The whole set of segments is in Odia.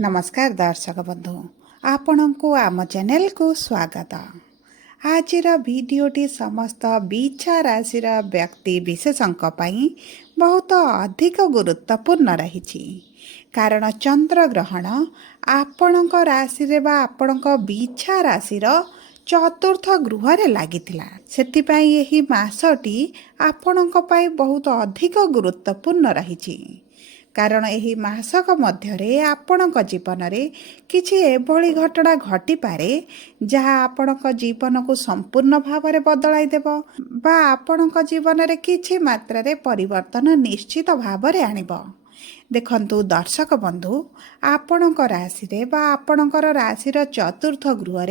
नमस्कार दर्शक बंधु आपण को आम चैनल को स्वागत। आज भिडटी समस्त बिछा राशि व्यक्ति विशेषों बहुत अधिक गुरुत्वपूर्ण रही कारण चंद्र ग्रहण आपण राशि आपण बिछा राशि चतुर्थ गृह लगी से मासटी आपण बहुत अधिक गुरुत्वपूर्ण रही कारण यही मासक मध्य आपण जीवन में किसी एभली घटना घटीपे जहाँ आपण जीवन को संपूर्ण भाव में बदलाई देव बा आपण जीवन में किसी मात्रा परिवर्तन निश्चित भाव में आणिब। देखंतु दर्शक बंधु आपण राशि आपणकर राशि चतुर्थ गृह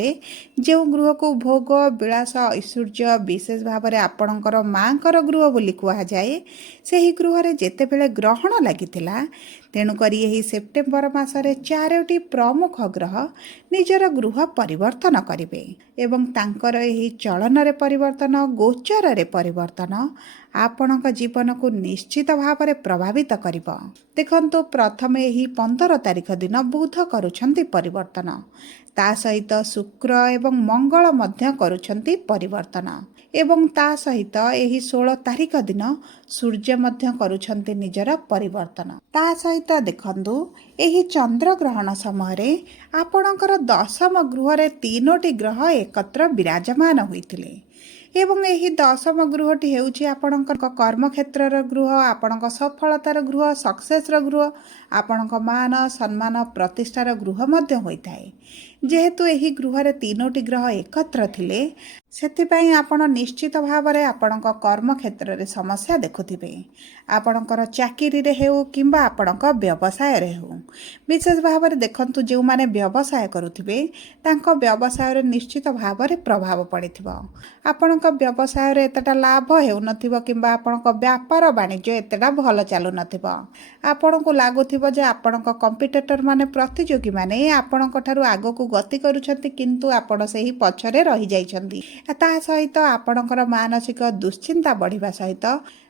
जो गृह को भोग विलास ऐश्वर्य विशेष भाव में आपणकर माँ गृह बोली कहुए से गृह जिते बेले ग्रहण लगी तेणुक यही सेप्टेम्बर मासरे 4टी प्रमुख ग्रह निजर गृह परिवर्तन करेंगे एवं तांकर यही चलन रे परिवर्तन गोचर रे परिवर्तन आपण जीवन को निश्चित भाव में प्रभावित करिब। देखंतु प्रथमे यही 15 तारिख दिन बुध करुछंती परिवर्तन ता सहित शुक्र एवं मंगल मध्य करुछंती परिवर्तन एवं ता सहित यही 16 तारिख दिन सूर्य मध्य करुछंती निजर परिवर्तन ता सहित देखंतु यही चंद्र ग्रहण समय आपणकर दशम गृह रे 3टी ग्रह एकत्र विराजमान होइतिले एवं यही दशम गृहटी हेउछि आपणकर कर्म क्षेत्र गृह आपणक सफलतार गृह सक्सेस गृह आपणक मान सम्मान प्रतिष्ठार गृह मध्य होइथाय जेहेतु यही गृह रे 3टी ग्रह एकत्र थिले सेथिपाई आपण निश्चित भाव में आपणक कर्म क्षेत्र रे समस्या देखुथिबे आपणकर चाकरी रे हेउ किंबा आपणक व्यवसाय रे हेउ विशेष भाव में देखंतु जो माने व्यवसाय करुथिबे तांको व्यवसाय रे निश्चित भाव में प्रभाव पड़िथिबो आपणक व्यवसाय रे एतटा लाभ हेउ नथिबो किंबा आपणक व्यापार वाणिज्य एतटा भल चालू नथिबो आपणको लागुथिबो जे आपणक कॉम्पिटिटर माने प्रतियोगी माने आपणक ठारू आगो को गति करूछंती किंतु आपण सेही पछरे रहि जाइछंती ता सहित आपणकर मानसिक दुश्चिंता बढ़िबा सहित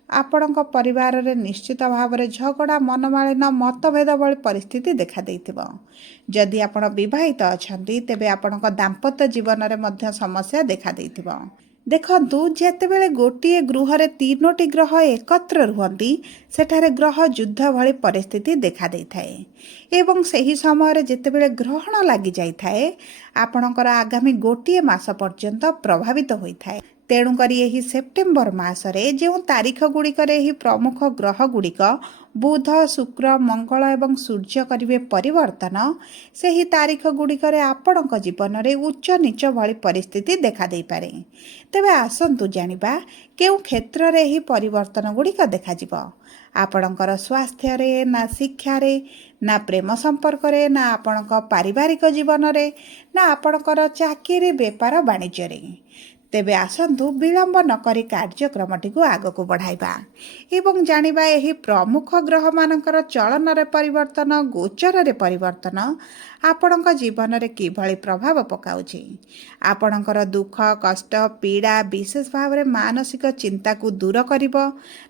आपणक परिवार रे निश्चित भाव में झगड़ा मनमालिन मतभेद भली परिस्थिति देखा देइथिबो जदि आपण विवाहित अछंती तेबे आपणक दाम्पत्य जीवन रे मध्य समस्या देखा देइथिबो देखंतु जेतेबेले गोटिए गृह रे 3टी ग्रह एकत्र रुहंती सेठारे ग्रह युद्ध भली परिस्थिति देखा देइथाए एवं सही समय रे जेतेबेले ग्रहण लागि जाइथाए आपणकर आगामी गोटिए मास पर्यंत प्रभावित होइथाए तेणुकरी यही सेप्टेम्बर मासरे जो तारीख गुड़िकर यही प्रमुख ग्रह गुड़िक बुध शुक्र मंगल एवं सूर्य करिवे परिवर्तन से ही तारीख गुड़िकर आपणक जीवन में उच्च नीच भली परिस्थिति देखा दे पारे तेबे आसंतु जानिबा केउ क्षेत्र रे ही परिवर्तन गुड़िक देखा जिवो आपणकर स्वास्थ्य रे ना शिक्षा रे ना प्रेम संपर्क रे ना आपणक पारिवारिक जीवन रे ना आपणकर चाकरी व्यापार वाणिज्य रे तेबे आसंतु विलंब नकरी कार्यक्रमटी को आग को बढ़ाइबा एवं जानिबा यही प्रमुख ग्रह मानकर चलन रे परिवर्तन गोचर रे परिवर्तन आपणक जीवन रे किभली प्रभाव पकाउछि आपणकर दुख कष्ट पीड़ा विशेष भाव में मानसिक चिंता को दूर करिवो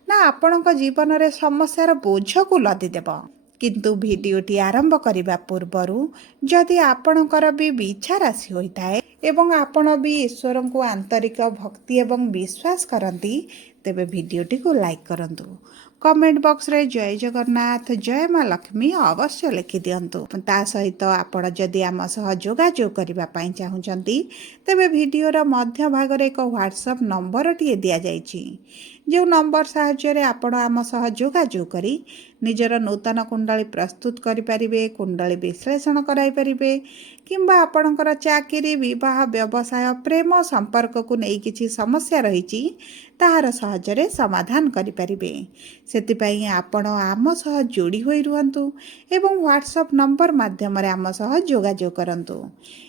ना आपणक जीवन रे समस्यार बोझ को लदी देबो किंतु भिडियोटी आरंभ करने पूर्वर जदि आपणकर भी बिछा राशि होइथाए एवं आपण भी ईश्वर को आंतरिक भक्ति एवं विश्वास करती तेबे भिडियोटी को लाइक करंतु कमेंट बॉक्स रे जय जगन्नाथ जय माँ लक्ष्मी अवश्य लिखि दियंतु ता सहित आपण जदि आम सह जोगाजोग करबा पई चाहुचंती तेबे भिडियोर मध्य भाग रे एक व्हाट्सएप नंबर टी दिया जायछि जो नंबर साहाय्य आपण आम सह जोगाजोग करी निजर नूतन कुंडली प्रस्तुत करें कुंडली विश्लेषण कराइपारे किंबा आपणकर चाकरी विवाह व्यवसाय प्रेम संपर्क को नहीं किसी समस्या रही ताहार सहजरे समाधान करें सेतिपाई आपण आम सह जोड़ी होई रुहंतु एवं व्हाट्सएप नंबर माध्यम आम सह जोगाजोग करंतु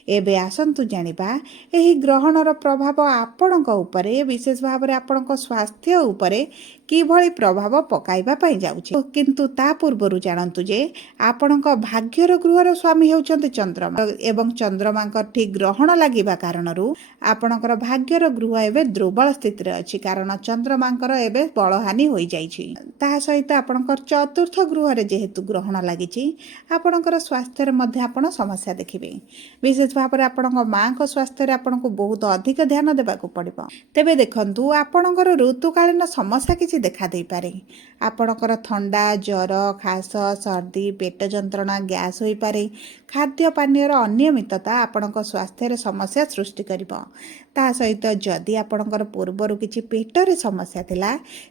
एबे आसंतु जानिबा एही ग्रहणर प्रभाव आपणक उपरे विशेष भाव में आपणक स्वास्थ्य उपरे କିଭଳି ପ୍ରଭାବ ପକାଇବା ପାଇଁ ଯାଉଛି। କିନ୍ତୁ ତା ପୂର୍ବରୁ ଜାଣନ୍ତୁ ଯେ ଆପଣଙ୍କ ଭାଗ୍ୟର ଗୃହର ସ୍ୱାମୀ ହେଉଛନ୍ତି ଚନ୍ଦ୍ରମା ଏବଂ ଚନ୍ଦ୍ରମାଙ୍କ ଠିକ୍ ଗ୍ରହଣ ଲାଗିବା କାରଣରୁ ଆପଣଙ୍କର ଭାଗ୍ୟର ଗୃହ ଏବେ ଦୁର୍ବଳ ସ୍ଥିତିରେ ଅଛି, କାରଣ ଚନ୍ଦ୍ରମାଙ୍କର ଏବେ ବଳହାନି ହୋଇଯାଇଛି। ତାହା ସହିତ ଆପଣଙ୍କର ଚତୁର୍ଥ ଗୃହରେ ଯେହେତୁ ଗ୍ରହଣ ଲାଗିଛି, ଆପଣଙ୍କର ସ୍ୱାସ୍ଥ୍ୟରେ ମଧ୍ୟ ଆପଣ ସମସ୍ୟା ଦେଖିବେ। ବିଶେଷ ଭାବରେ ଆପଣଙ୍କ ମାଙ୍କ ସ୍ୱାସ୍ଥ୍ୟରେ ଆପଣଙ୍କୁ ବହୁତ ଅଧିକ ଧ୍ୟାନ ଦେବାକୁ ପଡ଼ିବ। ତେବେ ଦେଖନ୍ତୁ, ଆପଣଙ୍କର ଋତୁକାଳୀନ ସମସ୍ୟା କିଛି ଦେଖାଦେଇପାରେ। ଆପଣଙ୍କର ଥଣ୍ଡା, ଜ୍ୱର, ଖାସ, ସର୍ଦ୍ଦି, ପେଟ ଯନ୍ତ୍ରଣା, ଗ୍ୟାସ୍ ହୋଇପାରେ। ଖାଦ୍ୟ ପାନୀୟର ଅନିୟମିତତା ଆପଣଙ୍କ ସ୍ୱାସ୍ଥ୍ୟରେ ସମସ୍ୟା ସୃଷ୍ଟି କରିବ। ତା ସହିତ ଯଦି ଆପଣଙ୍କର ପୂର୍ବରୁ କିଛି ପେଟରେ ସମସ୍ୟା ଥିଲା,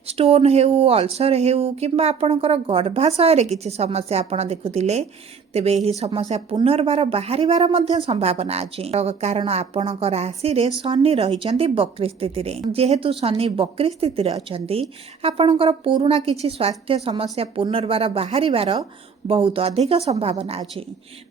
ଷ୍ଟୋନ୍ ହେଉ, ଅଲ୍ସର ହେଉ କିମ୍ବା ଆପଣଙ୍କର ଗର୍ଭାଶୟରେ କିଛି ସମସ୍ୟା ଆପଣ ଦେଖୁଥିଲେ, ତେବେ ଏହି ସମସ୍ୟା ପୁନର୍ବାର ବାହାରିବାର ମଧ୍ୟ ସମ୍ଭାବନା ଅଛି। କାରଣ ଆପଣଙ୍କ ରାଶିରେ ଶନି ରହିଛନ୍ତି ବକ୍ରି ସ୍ଥିତିରେ। ଯେହେତୁ ଶନି ବକ୍ରି ସ୍ଥିତିରେ ଅଛନ୍ତି, ଆପଣଙ୍କର ପୁରୁଣା କିଛି ସ୍ୱାସ୍ଥ୍ୟ ସମସ୍ୟା ପୁନର୍ବାର ବାହାରିବାର ବହୁତ ଅଧିକ ସମ୍ଭାବନା ଅଛି।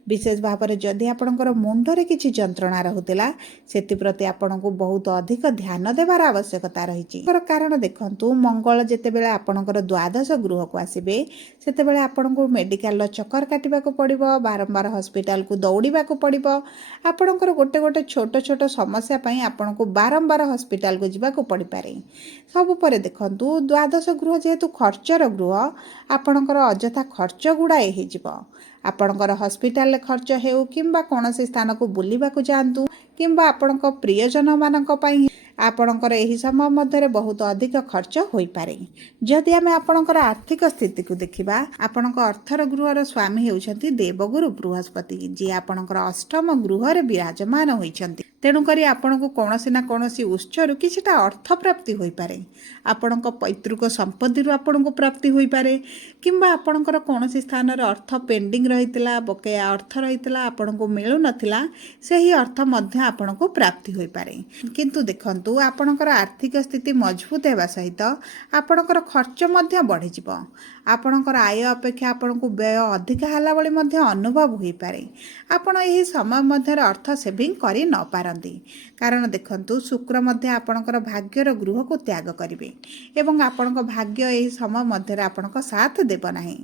ବିଶେଷ ଭାବରେ ଯଦି ଆପଣଙ୍କର ମୁଣ୍ଡରେ କିଛି ଯନ୍ତ୍ରଣା ରହୁଥିଲା, ସେଥିପ୍ରତି ଆପଣଙ୍କୁ ବହୁତ ଅଧିକ ଧ୍ୟାନ ଦେବାର ଆବଶ୍ୟକତା ରହିଛି। କାରଣ ଦେଖନ୍ତୁ, ମଙ୍ଗଳ ଯେତେବେଳେ ଆପଣଙ୍କର ଦ୍ୱାଦଶ ଗୃହକୁ ଆସିବେ, ସେତେବେଳେ ଆପଣଙ୍କୁ ମେଡ଼ିକାଲର ଚକ୍କର କାଟିବାକୁ ପଡ଼ିବ, ବାରମ୍ବାର ହସ୍ପିଟାଲକୁ ଦୌଡ଼ିବାକୁ ପଡ଼ିବ। ଆପଣଙ୍କର ଗୋଟେ ଗୋଟେ ଛୋଟ ଛୋଟ ସମସ୍ୟା ପାଇଁ ଆପଣଙ୍କୁ ବାରମ୍ବାର ହସ୍ପିଟାଲକୁ ଯିବାକୁ ପଡ଼ିପାରେ। ସବୁ ପରେ ଦେଖନ୍ତୁ, ଦ୍ୱାଦଶ ଗୃହ ଯେହେତୁ ଖର୍ଚ୍ଚର ଗୃହ, ଆପଣଙ୍କର ଅଯଥା ଖର୍ଚ୍ଚ ଗୁଡ଼ାଏ ହେଇଯିବ। ଆପଣଙ୍କର ହସ୍ପିଟାଲରେ ଖର୍ଚ୍ଚ ହେଉ କିମ୍ବା କୌଣସି ସ୍ଥାନକୁ ବୁଲିବାକୁ ଯାଆନ୍ତୁ କିମ୍ବା ଆପଣଙ୍କ ପ୍ରିୟଜନମାନଙ୍କ ପାଇଁ ଆପଣଙ୍କର ଏହି ସମୟ ମଧ୍ୟରେ ବହୁତ ଅଧିକ ଖର୍ଚ୍ଚ ହୋଇପାରେ। ଯଦି ଆମେ ଆପଣଙ୍କର ଆର୍ଥିକ ସ୍ଥିତିକୁ ଦେଖିବା, ଆପଣଙ୍କ ଅର୍ଥର ଗୃହର ସ୍ୱାମୀ ହେଉଛନ୍ତି ଦେବଗୁରୁ ବୃହସ୍ପତି, ଯିଏ ଆପଣଙ୍କର ଅଷ୍ଟମ ଗୃହରେ ବିରାଜମାନ ହୋଇଛନ୍ତି। ତେଣୁକରି ଆପଣଙ୍କୁ କୌଣସି ନା କୌଣସି ଉତ୍ସରୁ କିଛିଟା ଅର୍ଥ ପ୍ରାପ୍ତି ହୋଇପାରେ। ଆପଣଙ୍କ ପୈତୃକ ସମ୍ପତ୍ତିରୁ ଆପଣଙ୍କୁ ପ୍ରାପ୍ତି ହୋଇପାରେ କିମ୍ବା ଆପଣଙ୍କର କୌଣସି ସ୍ଥାନରେ ଅର୍ଥ ପେଣ୍ଡିଂ ରହିଥିଲା, ବକେୟା ଅର୍ଥ ରହିଥିଲା, ଆପଣଙ୍କୁ ମିଳୁନଥିଲା, ସେହି ଅର୍ଥ ମଧ୍ୟ ଆପଣଙ୍କୁ ପ୍ରାପ୍ତି ହୋଇପାରେ। କିନ୍ତୁ ଦେଖନ୍ତୁ, ଆପଣଙ୍କର ଆର୍ଥିକ ସ୍ଥିତି ମଜବୁତ ହେବା ସହିତ ଆପଣଙ୍କର ଖର୍ଚ୍ଚ ମଧ୍ୟ ବଢ଼ିଯିବ। ଆପଣଙ୍କର ଆୟ ଅପେକ୍ଷା ଆପଣଙ୍କୁ ବ୍ୟୟ ଅଧିକା ହେଲା ଭଳି ମଧ୍ୟ ଅନୁଭବ ହୋଇପାରେ। ଆପଣ ଏହି ସମୟ ମଧ୍ୟରେ ଅର୍ଥ ସେଭିଂ କରି ନ ପାରନ୍ତି। କାରଣ ଦେଖନ୍ତୁ, ଶୁକ୍ର ମଧ୍ୟ ଆପଣଙ୍କର ଭାଗ୍ୟର ଗୃହକୁ ତ୍ୟାଗ କରିବେ ଏବଂ ଆପଣଙ୍କ ଭାଗ୍ୟ ଏହି ସମୟ ମଧ୍ୟରେ ଆପଣଙ୍କ ସାଥ ଦେବ ନାହିଁ।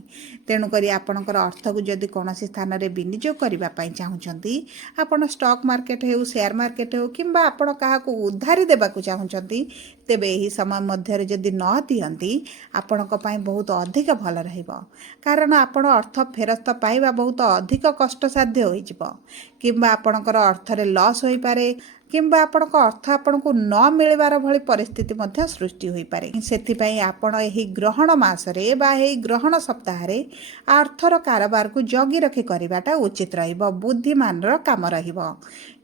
ତେଣୁକରି ଆପଣଙ୍କର ଅର୍ଥକୁ ଯଦି କୌଣସି ସ୍ଥାନରେ ବିନିଯୋଗ କରିବା ପାଇଁ ଚାହୁଁଛନ୍ତି, ଆପଣ ଷ୍ଟକ୍ ମାର୍କେଟ ହେଉ, ସେୟାର ମାର୍କେଟ ହେଉ କିମ୍ବା ଆପଣ କାହାକୁ ଉଧାରି ଦେବାକୁ ଚାହୁଁଛନ୍ତି, ତେବେ ଏହି ସମୟ ମଧ୍ୟରେ ଯଦି ନ ଦିଅନ୍ତି, ଆପଣଙ୍କ ପାଇଁ ବହୁତ ଅଧିକ ଭଲ ରହିବ। କାରଣ ଆପଣ ଅର୍ଥ ଫେରସ୍ତ ପାଇବା ବହୁତ ଅଧିକ କଷ୍ଟସାଧ୍ୟ ହୋଇଯିବ କିମ୍ବା ଆପଣଙ୍କର ଅର୍ଥରେ ଲସ୍ ହୋଇପାରେ କିମ୍ବା ଆପଣଙ୍କ ଅର୍ଥ ଆପଣଙ୍କୁ ନ ମିଳିବାର ଭଳି ପରିସ୍ଥିତି ମଧ୍ୟ ସୃଷ୍ଟି ହୋଇପାରେ। ସେଥିପାଇଁ ଆପଣ ଏହି ଗ୍ରହଣ ମାସରେ ବା ଏହି ଗ୍ରହଣ ସପ୍ତାହରେ ଅର୍ଥର କାରବାରକୁ ଜଗି ରଖି କରିବାଟା ଉଚିତ ରହିବ, ବୁଦ୍ଧିମାନର କାମ ରହିବ।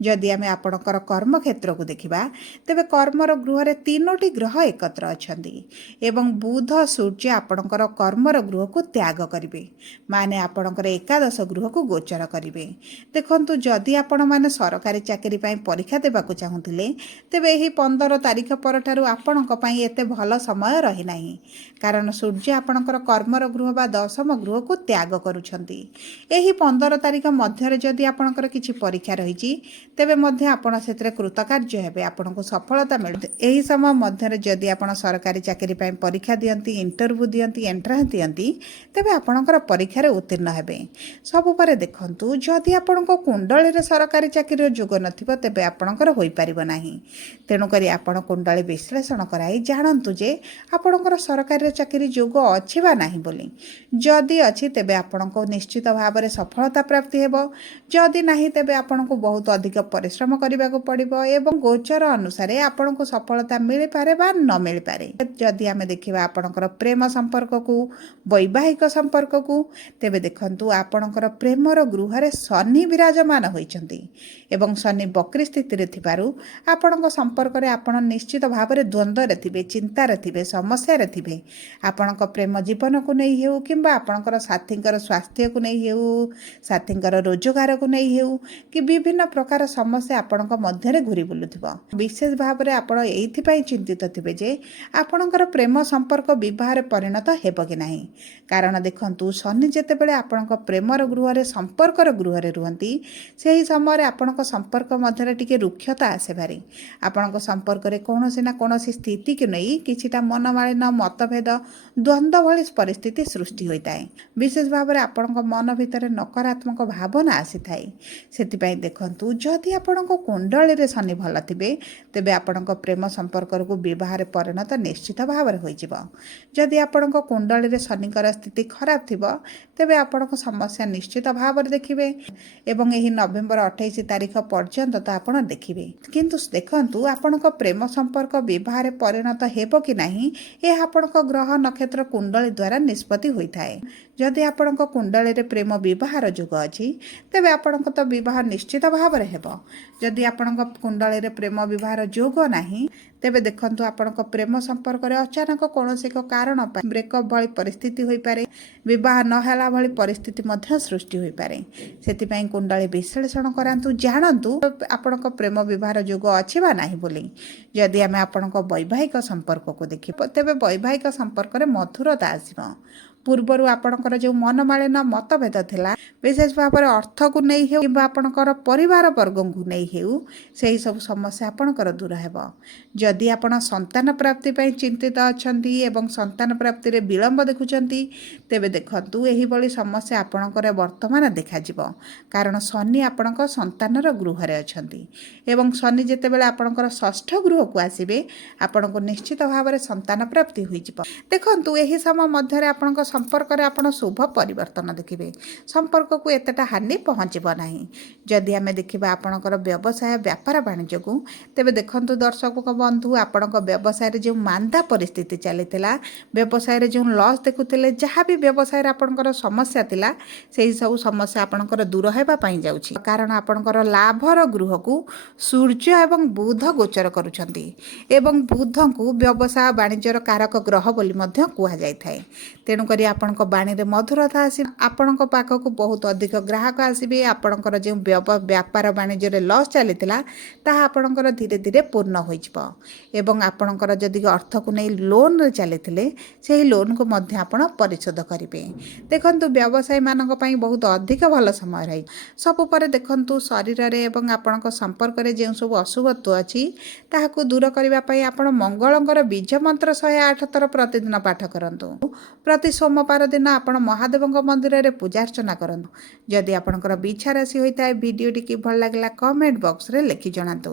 ଯଦି ଆମେ ଆପଣଙ୍କର କର୍ମକ୍ଷେତ୍ରକୁ ଦେଖିବା, ତେବେ କର୍ମର ଗୃହରେ 3ଟି ଗ୍ରହ ଏକତ୍ର ଅଛନ୍ତି ଏବଂ ବୁଧ, ସୂର୍ଯ୍ୟ ଆପଣଙ୍କର କର୍ମର ଗୃହକୁ ତ୍ୟାଗ କରିବେ, ମାନେ ଆପଣଙ୍କର ଏକାଦଶ ଗୃହକୁ ଗୋଚର କରିବେ। ଦେଖନ୍ତୁ, ଯଦି ଆପଣମାନେ ସରକାରୀ ଚାକିରି ପାଇଁ ପରୀକ୍ଷା ଦେବାକୁ ଚାହୁଁଥିଲେ, ତେବେ ଏହି 15 ତାରିଖ ପରଠାରୁ ଆପଣଙ୍କ ପାଇଁ ଏତେ ଭଲ ସମୟ ରହିନାହିଁ। କାରଣ ସୂର୍ଯ୍ୟ ଆପଣଙ୍କର କର୍ମର ଗୃହ ବା ଦଶମ ଗୃହକୁ ତ୍ୟାଗ କରୁଛନ୍ତି। ଏହି 15 ତାରିଖ ମଧ୍ୟରେ ଯଦି ଆପଣଙ୍କର କିଛି ପରୀକ୍ଷା ରହିଛି, ତେବେ ମଧ୍ୟ ଆପଣ ସେଥିରେ କୃତକାର୍ଯ୍ୟ ହେବେ, ଆପଣଙ୍କୁ ସଫଳତା ମିଳିବ। ଏହି ସମୟ ମଧ୍ୟରେ ଯଦି ଆପଣ ସରକାରୀ ଚାକିରି ପାଇଁ ପରୀକ୍ଷା ଦିଅନ୍ତି, ଇଣ୍ଟରଭ୍ୟୁ ଦିଅନ୍ତି, ଏଣ୍ଟ୍ରାନ୍ସ ଦିଅନ୍ତି, ତେବେ ଆପଣଙ୍କର ପରୀକ୍ଷାରେ ଉତ୍ତୀର୍ଣ୍ଣ ହେବେ। ସବୁ ପରେ ଦେଖନ୍ତୁ, ଯଦି ଆପଣଙ୍କ କୁଣ୍ଡଳୀରେ ସରକାରୀ ଚାକିରିର ଯୋଗ ନଥିବ, ତେବେ ଆପଣଙ୍କର ହୋଇପାରିବ ନାହିଁ। ତେଣୁକରି ଆପଣ କୁଣ୍ଡଳୀ ବିଶ୍ଳେଷଣ କରାଇ ଜାଣନ୍ତୁ ଯେ ଆପଣଙ୍କର ସରକାରୀ ଚାକିରି ଯୋଗ ଅଛି ବା ନାହିଁ ବୋଲି। ଯଦି ଅଛି, ତେବେ ଆପଣଙ୍କୁ ନିଶ୍ଚିତ ଭାବରେ ସଫଳତା ପ୍ରାପ୍ତି ହେବ। ଯଦି ନାହିଁ, ତେବେ ଆପଣଙ୍କୁ ବହୁତ ଅଧିକ ପରିଶ୍ରମ କରିବାକୁ ପଡ଼ିବ ଏବଂ ଗୋଚର ଅନୁସାରେ ଆପଣଙ୍କୁ ସଫଳତା ମିଳିପାରେ ବା ନ ମିଳିପାରେ। ଯଦି ଆମେ ଦେଖିବା ଆପଣଙ୍କର ପ୍ରେମ ସମ୍ପର୍କକୁ, ବୈବାହିକ ସମ୍ପର୍କକୁ, ତେବେ ଦେଖନ୍ତୁ, ଆପଣଙ୍କର ପ୍ରେମର ଗୃହରେ ଶନି ବିରାଜମାନ ହୋଇଛନ୍ତି ଏବଂ ଶନି ବକ୍ରି ସ୍ଥିତିରେ ଥିବାରୁ ଆପଣଙ୍କ ସମ୍ପର୍କରେ ଆପଣ ନିଶ୍ଚିତ ଭାବରେ ଦ୍ୱନ୍ଦ୍ୱରେ ଥିବେ, ଚିନ୍ତାରେ ଥିବେ, ସମସ୍ୟାରେ ଥିବେ। ଆପଣଙ୍କ ପ୍ରେମ ଜୀବନକୁ ନେଇ ହେଉ କିମ୍ବା ଆପଣଙ୍କର ସାଥୀଙ୍କର ସ୍ୱାସ୍ଥ୍ୟକୁ ନେଇ ହେଉ, ସାଥୀଙ୍କର ରୋଜଗାରକୁ ନେଇ ହେଉ କି ବିଭିନ୍ନ ପ୍ରକାର ସମସ୍ୟା ଆପଣଙ୍କ ମଧ୍ୟରେ ଘୁରି ବୁଲୁଥିବ। ବିଶେଷ ଭାବରେ ଆପଣ ଏଇଥିପାଇଁ ଚିନ୍ତିତ ଥିବେ ଯେ ଆପଣଙ୍କର ପ୍ରେମ ସମ୍ପର୍କ ବିବାହରେ ପରିଣତ ହେବ କି ନାହିଁ। କାରଣ ଦେଖନ୍ତୁ, ଶନି ଯେତେବେଳେ ଆପଣଙ୍କ ପ୍ରେମର ଗୃହରେ, ସମ୍ପର୍କର ଗୃହରେ ରୁହନ୍ତି, ସେହି ସମୟରେ ଆପଣଙ୍କ ସମ୍ପର୍କ ମଧ୍ୟରେ ଟିକେ ରୁକ୍ଷତା ଆସେ ଭାରି। ଆପଣଙ୍କ ସମ୍ପର୍କରେ କୌଣସି ନା କୌଣସି ସ୍ଥିତିକୁ ନେଇ କିଛିଟା ମନମାଳିନ, ମତଭେଦ, ଦ୍ୱନ୍ଦ୍ୱ ଭଳି ପରିସ୍ଥିତି ସୃଷ୍ଟି ହୋଇଥାଏ। ବିଶେଷ ଭାବରେ ଆପଣଙ୍କ ମନ ଭିତରେ ନକାରାତ୍ମକ ଭାବନା ଆସିଥାଏ। ସେଥିପାଇଁ ଦେଖନ୍ତୁ, ଯଦି ଆପଣଙ୍କ କୁଣ୍ଡଳୀରେ ଶନି ଭଲ ଥିବେ, ତେବେ ଆପଣଙ୍କ ପ୍ରେମ ସମ୍ପର୍କକୁ ବିବାହରେ ପରିଣତ ନିଶ୍ଚିତ ଭାବରେ ହୋଇଯିବ। ଯଦି ଆପଣଙ୍କ କୁଣ୍ଡଳୀରେ ଶନିଙ୍କର ସ୍ଥିତି ଖରାପ ଥିବ, ତେବେ ଆପଣଙ୍କ ସମସ୍ୟା ନିଶ୍ଚିତ ଭାବରେ ଦେଖିବେ ଏବଂ ଏହି ନଭେମ୍ବର 28 ତାରିଖ ପର୍ଯ୍ୟନ୍ତ ତ ଆପଣ ଦେଖିବେ। କିନ୍ତୁ ଦେଖନ୍ତୁ, ଆପଣଙ୍କ ପ୍ରେମ ସମ୍ପର୍କ ବିବାହରେ ପରିଣତ ହେବ କି ନାହିଁ, ଏହା ଆପଣଙ୍କ ଗ୍ରହ ନକ୍ଷତ୍ର କୁଣ୍ଡଳୀ ଦ୍ୱାରା ନିଷ୍ପତ୍ତି ହୋଇଥାଏ। ଯଦି ଆପଣଙ୍କ କୁଣ୍ଡଳୀରେ ପ୍ରେମ ବିବାହର ଯୋଗ ଅଛି, ତେବେ ଆପଣଙ୍କ ତ ବିବାହ ନିଶ୍ଚିତ ଭାବରେ ହେବ। ଯଦି ଆପଣଙ୍କ କୁଣ୍ଡଳୀରେ ପ୍ରେମ ବିବାହର ଯୋଗ ନାହିଁ, ତେବେ ଦେଖନ୍ତୁ, ଆପଣଙ୍କ ପ୍ରେମ ସମ୍ପର୍କରେ ଅଚାନକ କୌଣସି ଏକ କାରଣ ପାଇଁ ବ୍ରେକଅପ୍ ଭଳି ପରିସ୍ଥିତି ହୋଇପାରେ। ବିବାହ ନ ହେଲା ଭଳି ପରିସ୍ଥିତି ମଧ୍ୟ ସୃଷ୍ଟି ହୋଇପାରେ। ସେଥିପାଇଁ କୁଣ୍ଡଳୀ ବିଶ୍ଳେଷଣ କରାନ୍ତୁ, ଜାଣନ୍ତୁ ଆପଣଙ୍କ ପ୍ରେମ ବିବାହର ଯୋଗ ଅଛି ବା ନାହିଁ ବୋଲି। ଯଦି ଆମେ ଆପଣଙ୍କ ବୈବାହିକ ସମ୍ପର୍କକୁ ଦେଖିବା, ତେବେ ବୈବାହିକ ସମ୍ପର୍କରେ ମଧୁରତା ଆସିବ। ପୂର୍ବରୁ ଆପଣଙ୍କର ଯେଉଁ ମନମାଳିନ ମତଭେଦ ଥିଲା, ବିଶେଷ ଭାବରେ ଅର୍ଥକୁ ନେଇ ହେଉ କିମ୍ବା ଆପଣଙ୍କର ପରିବାର ବର୍ଗଙ୍କୁ ନେଇ ହେଉ, ସେହି ସବୁ ସମସ୍ୟା ଆପଣଙ୍କର ଦୂର ହେବ। ଯଦି ଆପଣ ସନ୍ତାନ ପ୍ରାପ୍ତି ପାଇଁ ଚିନ୍ତିତ ଅଛନ୍ତି ଏବଂ ସନ୍ତାନ ପ୍ରାପ୍ତିରେ ବିଳମ୍ବ ଦେଖୁଛନ୍ତି, ତେବେ ଦେଖନ୍ତୁ, ଏହିଭଳି ସମସ୍ୟା ଆପଣଙ୍କର ବର୍ତ୍ତମାନ ଦେଖାଯିବ। କାରଣ ଶନି ଆପଣଙ୍କ ସନ୍ତାନର ଗୃହରେ ଅଛନ୍ତି ଏବଂ ଶନି ଯେତେବେଳେ ଆପଣଙ୍କର ଷଷ୍ଠ ଗୃହକୁ ଆସିବେ, ଆପଣଙ୍କୁ ନିଶ୍ଚିତ ଭାବରେ ସନ୍ତାନ ପ୍ରାପ୍ତି ହୋଇଯିବ। ଦେଖନ୍ତୁ, ଏହି ସମୟ ମଧ୍ୟରେ ଆପଣଙ୍କ ସମ୍ପର୍କରେ ଆପଣ ଶୁଭ ପରିବର୍ତ୍ତନ ଦେଖିବେ। ସମ୍ପର୍କକୁ ଏତେଟା ହାନି ପହଞ୍ଚିବ ନାହିଁ। ଯଦି ଆମେ ଦେଖିବା ଆପଣଙ୍କର ବ୍ୟବସାୟ ବ୍ୟାପାର ବାଣିଜ୍ୟକୁ, ତେବେ ଦେଖନ୍ତୁ ଦର୍ଶକ ବନ୍ଧୁ, ଆପଣଙ୍କ ବ୍ୟବସାୟରେ ଯେଉଁ ମାନ୍ଦା ପରିସ୍ଥିତି ଚାଲିଥିଲା, ବ୍ୟବସାୟରେ ଯେଉଁ ଲସ୍ ଦେଖୁଥିଲେ, ଯାହା ବି ବ୍ୟବସାୟରେ ଆପଣଙ୍କର ସମସ୍ୟା ଥିଲା, ସେହି ସବୁ ସମସ୍ୟା ଆପଣଙ୍କର ଦୂର ହେବା ପାଇଁ ଯାଉଛି। କାରଣ ଆପଣଙ୍କର ଲାଭର ଗୃହକୁ ସୂର୍ଯ୍ୟ ଏବଂ ବୁଧ ଗୋଚର କରୁଛନ୍ତି ଏବଂ ବୁଧଙ୍କୁ ବ୍ୟବସାୟ ବାଣିଜ୍ୟର କାରକ ଗ୍ରହ ବୋଲି ମଧ୍ୟ କୁହାଯାଇଥାଏ। ତେଣୁକରି ଆପଣଙ୍କ ବାଣୀରେ ମଧୁରତା ଆସିବ। ଆପଣଙ୍କ ପାଖକୁ ବହୁତ ଅଧିକ ଗ୍ରାହକ ଆସିବେ। ଆପଣଙ୍କର ଯେଉଁ ବ୍ୟାପାର ବାଣିଜ୍ୟରେ ଲସ୍ ଚାଲିଥିଲା, ତାହା ଆପଣଙ୍କର ଧୀରେ ଧୀରେ ପୂର୍ଣ୍ଣ ହୋଇଯିବ ଏବଂ ଆପଣଙ୍କର ଯଦି ଅର୍ଥକୁ ନେଇ ଲୋନ୍ରେ ଚାଲିଥିଲେ, ସେହି ଲୋନ୍କୁ ମଧ୍ୟ ଆପଣ ପରିଶୋଧ କରିବେ। ଦେଖନ୍ତୁ, ବ୍ୟବସାୟୀମାନଙ୍କ ପାଇଁ ବହୁତ ଅଧିକ ଭଲ ସମୟ ରହିଛି। ସବୁ ପରେ ଦେଖନ୍ତୁ, ଶରୀରରେ ଏବଂ ଆପଣଙ୍କ ସମ୍ପର୍କରେ ଯେଉଁ ସବୁ ଅଶୁଭତ୍ୱ ଅଛି, ତାହାକୁ ଦୂର କରିବା ପାଇଁ ଆପଣ ମଙ୍ଗଳଙ୍କର ବୀଜ ମନ୍ତ୍ର 108 ଥର ପ୍ରତିଦିନ ପାଠ କରନ୍ତୁ। ପ୍ରତି ସୋମବାର ଦିନ ଆପଣ ମହାଦେବଙ୍କ ମନ୍ଦିରରେ ପୂଜାର୍ଚ୍ଚନା କରନ୍ତୁ। ଯଦି ଆପଣଙ୍କର ବିଛା ରାଶି ହୋଇଥାଏ, ଭିଡ଼ିଓଟି କିଭଳି ଲାଗିଲା କମେଣ୍ଟ ବକ୍ସରେ ଲେଖି ଜଣାନ୍ତୁ।